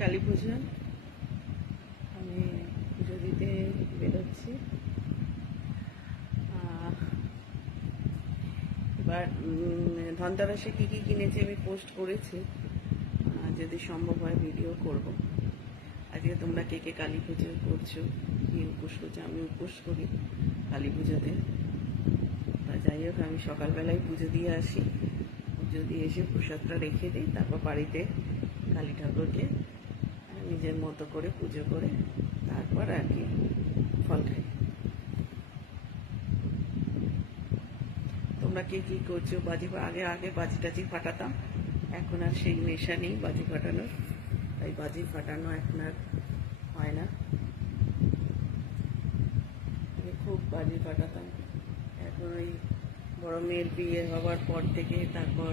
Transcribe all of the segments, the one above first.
কালী পুজো, আমি পুজো দিতে বেরোচ্ছি। এবার ধনতেরাসে কী কী কিনেছি আমি পোস্ট করেছি, যদি সম্ভব হয় ভিডিও করব। আজকে তোমরা কে কে কালী পুজো করছো, কি উপোস করছো? আমি উপোস করি কালী পুজোতে। তা যাই হোক, আমি সকালবেলায় পুজো দিয়ে আসি, পুজো দিয়ে এসে প্রসাদটা রেখে দিই, তারপর বাড়িতে কালী ঠাকুরকে নিজের মতো করে পুজো করে তারপর আর কি ফল খাই। তোমরা কে কী করছো? বাজি আগে আগে বাজি টাজি ফাটাতাম, এখন আর সেই নেশা নেই বাজি ফাটানোর, তাই বাজি ফাটানো এখন আর হয় না। আমি খুব বাজি ফাটাতাম। এখন ওই বড় মেয়ের বিয়ে হওয়ার পর থেকে, তারপর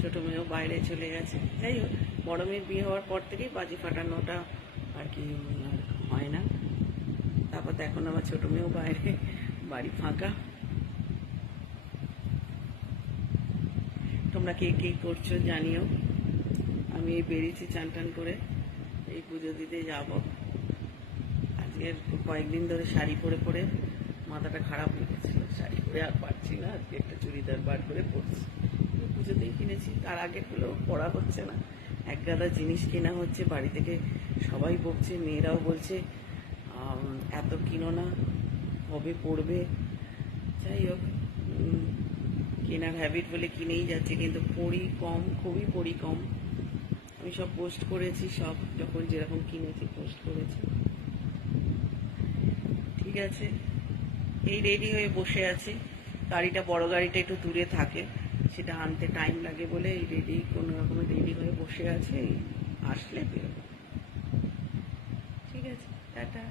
ছোটো মেয়েও বাইরে চলে গেছে। যাই হোক, বড় মেয়ের বিয়ে হওয়ার পর থেকেই বাজি ফাটানোটা আর কি হয় না। তারপর তো এখন আবার ছোটো মেয়েও বাইরে, বাড়ি ফাঁকা। তোমরা কে কী করছো জানিও। আমি বেরিয়েছি চান টান করে, এই পুজো দিতে যাব। আজকের কয়েকদিন ধরে শাড়ি পরে পরে মাথাটা খারাপ হয়ে গেছিলো, শাড়ি পরে আর পারছি না। আজকে একটা চুড়িদার বার করে পরছি, পুজোতেই কিনেছি, তার আগেরগুলো পরা হচ্ছে না। এক গাদা জিনিস কেনা হচ্ছে, বাড়ি থেকে সবাই বকছে, মেয়েরাও বলছে এত কিনো না, কবে পড়বে। যাই হোক, কেনার হ্যাবিট বলে কিনেই যাচ্ছে, কিন্তু পড়ি কম, খুবই পড়ি কম। আমি সব পোস্ট করেছি, সব যখন যেরকম কিনেছি পোস্ট করেছি। ঠিক আছে, এই রেডি হয়ে বসে আছি। গাড়িটা, বড় গাড়িটা একটু দূরে থাকে, সেটা আনতে টাইম লাগে বলে এই রেডি, কোনো রকমের রেডি হয়ে বসে আছে, আসলে বেরোবো। ঠিক আছে, টাটা।